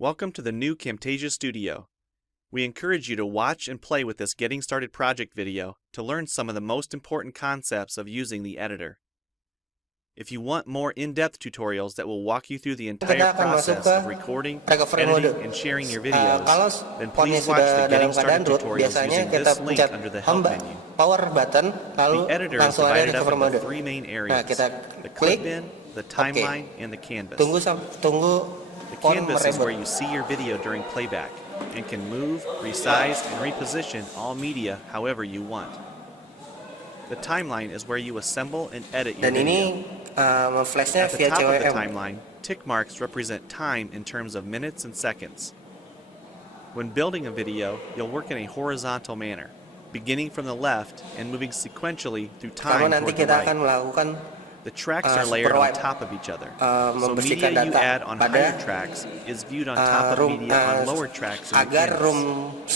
Welcome to the new Camtasia Studio. We encourage you to watch and play with this Getting Started project video to learn some of the most important concepts of using the editor. If you want more in-depth tutorials that will walk you through the entire process of recording, editing, and sharing your videos, then please watch the Getting Started tutorials using this link under the Help menu. The editor is divided up into three main areas: the clip bin, the timeline, and the canvas. The canvas is where you see your video during playback and can move, resize, and reposition all media however you want. The timeline is where you assemble and edit your video. At the top of the timeline, tick marks represent time in terms of minutes and seconds. When building a video, you'll work in a horizontal manner, beginning from the left and moving sequentially through time toward the right. The tracks are layered on top of each other, so media you add on higher tracks is viewed on top of media on lower tracks in the canvas.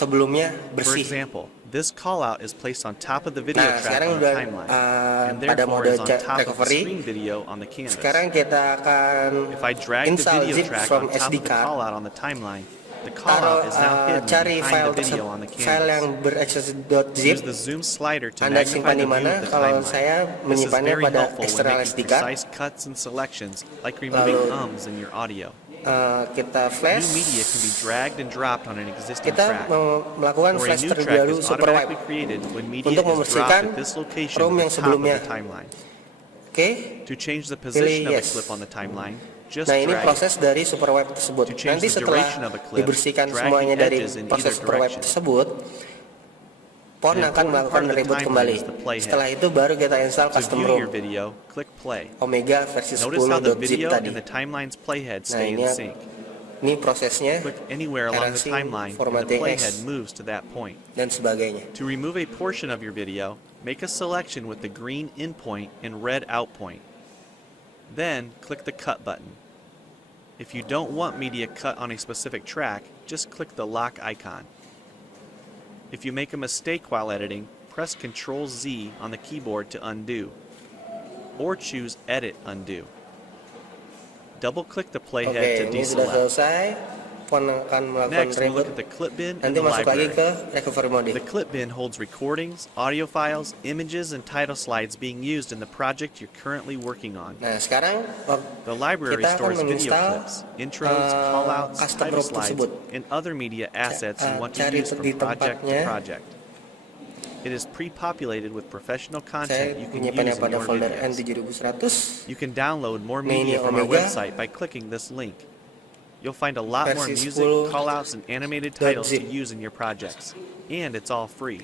For example, this callout is placed on top of the video track on the timeline, and therefore is on top of the screen video on the canvas. If I drag the video track on top of the callout on the timeline, the callout is now hidden behind the video on the canvas. Use the zoom slider to magnify the view of the timeline. This is very helpful when making precise cuts and selections, like removing ums in your audio. New media can be dragged and dropped on an existing track, or a new track is automatically created when media is dropped at this location at the top of the timeline. To change the position of a clip on the timeline, Nah, ini proses dari superwipe tersebut. Nanti setelah dibersihkan semuanya dari proses superwipe tersebut, Pon akan melakukan reboot kembali. Setelah itu baru kita install custom ROM Omega versi 10.zip tadi. Nah, ini prosesnya, erasing, formatting X, dan sebagainya. To remove a portion of your video, make a selection with the green in point and red out point. Then click the Cut button. If you don't want media cut on a specific track, just click the lock icon. If you make a mistake while editing, press Ctrl-Z on the keyboard to undo, or choose Edit Undo. Double-click the playhead to deselect. Next, we'll look at the clip bin and the library. The clip bin holds recordings, audio files, images, and title slides being used in the project you're currently working on. The library stores video clips, intros, callouts, title slides, and other media assets you want to use from project to project. It is pre-populated with professional content you can use in your videos. You can download more media from our website by clicking this link. You'll find a lot more music, callouts, and animated titles to use in your projects, and it's all free.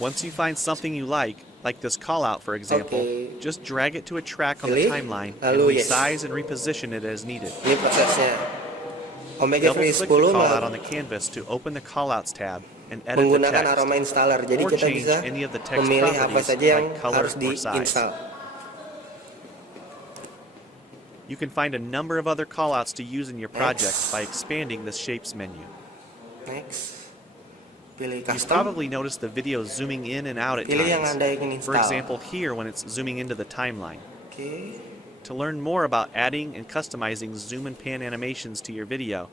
Once you find something you like this callout for example, just drag it to a track on the timeline and resize and reposition it as needed. Double-click the callout on the canvas to open the callouts tab and edit the text, or change any of the text properties like color or size. You can find a number of other callouts to use in your project by expanding the Shapes menu. You've probably noticed the video zooming in and out at times. For example, here when it's zooming into the timeline. To learn more about adding and customizing zoom and pan animations to your video,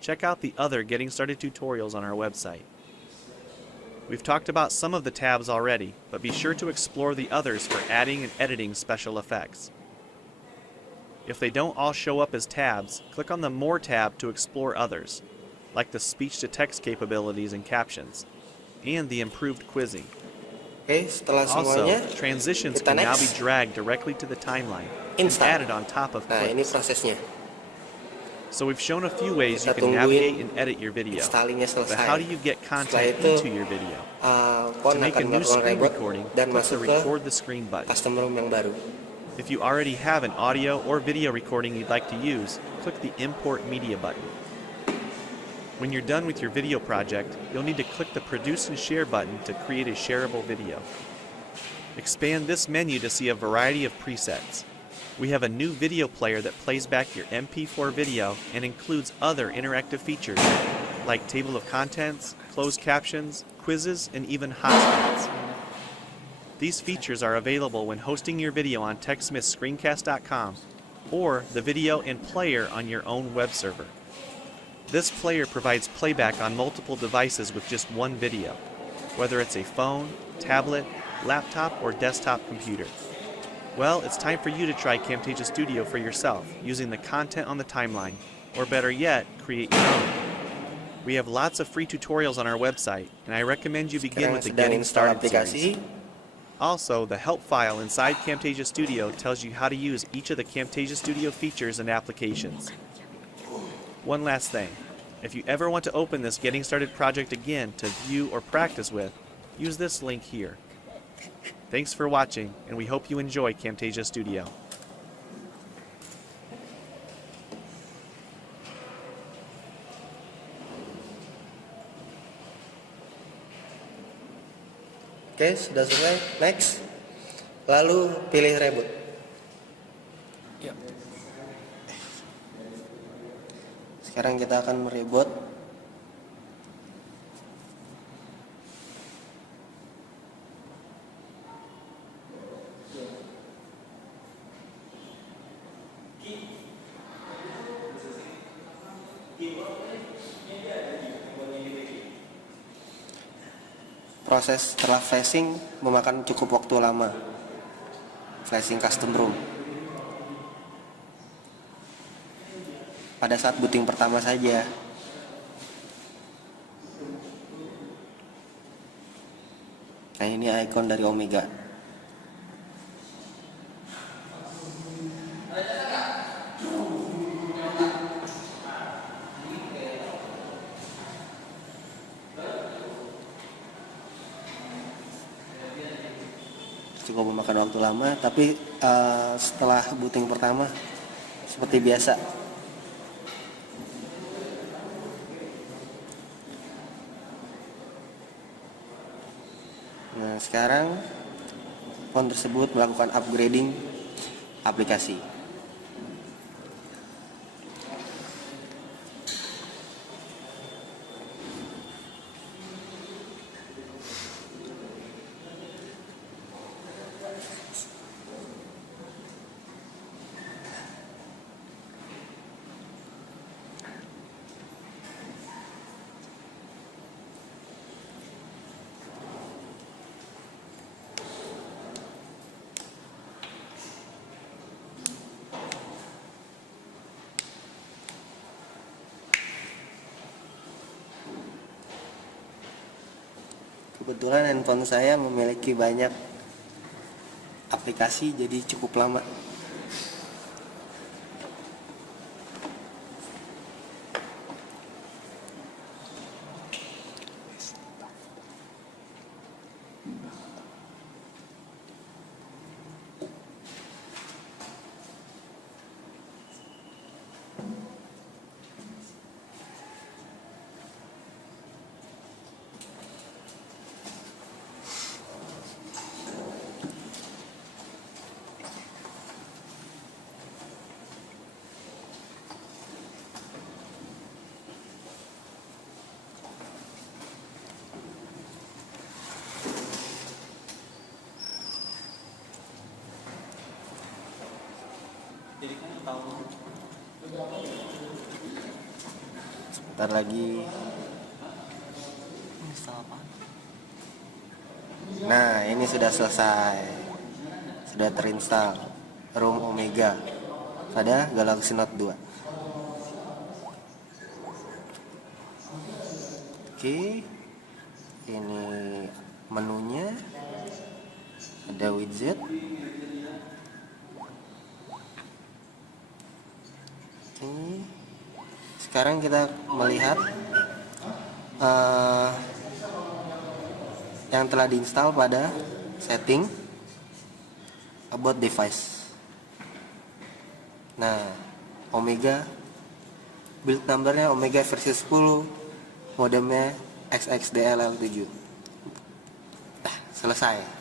check out the other Getting Started tutorials on our website. We've talked about some of the tabs already, but be sure to explore the others for adding and editing special effects. If they don't all show up as tabs, click on the More tab to explore others, like the speech-to-text capabilities and captions, and the improved quizzing. Also, transitions can now be dragged directly to the timeline and added on top of clips. So we've shown a few ways you can navigate and edit your video, but how do you get content into your video? To make a new screen recording, click the Record the Screen button. If you already have an audio or video recording you'd like to use, click the Import Media button. When you're done with your video project, you'll need to click the Produce and Share button to create a shareable video. Expand this menu to see a variety of presets. We have a new video player that plays back your MP4 video and includes other interactive features like table of contents, closed captions, quizzes, and even hotspots. These features are available when hosting your video on TechSmithScreencast.com or the video and player on your own web server. This player provides playback on multiple devices with just one video, whether it's a phone, tablet, laptop, or desktop computer. Well, it's time for you to try Camtasia Studio for yourself using the content on the timeline, or better yet, create your own. We have lots of free tutorials on our website, and I recommend you begin with the Getting Started series. Also, the help file inside Camtasia Studio tells you how to use each of the Camtasia Studio features and applications. One last thing, if you ever want to open this Getting Started project again to view or practice with, use this link here. Thanks for watching, and we hope you enjoy Camtasia Studio. Oke, sudah selesai. Next. Lalu pilih reboot. Ya. Sekarang kita akan mereboot. Proses setelah flashing memakan cukup waktu lama. Flashing custom room. Pada saat booting pertama saja. Nah, ini icon dari Omega. Cukup memakan waktu lama, tapi setelah booting pertama seperti biasa. Nah, sekarang phone tersebut melakukan upgrading aplikasi. Kebetulan handphone saya memiliki banyak aplikasi, jadi cukup lama. Sebentar lagi. Nah, ini sudah selesai. Sudah terinstall ROM Omega pada Galaxy Note 2. Oke. Ini menunya. Ada widget. Ini sekarang kita melihat yang telah diinstal pada setting about device. Nah, Omega build numbernya Omega versi 10, modemnya XXDLL7. Selesai.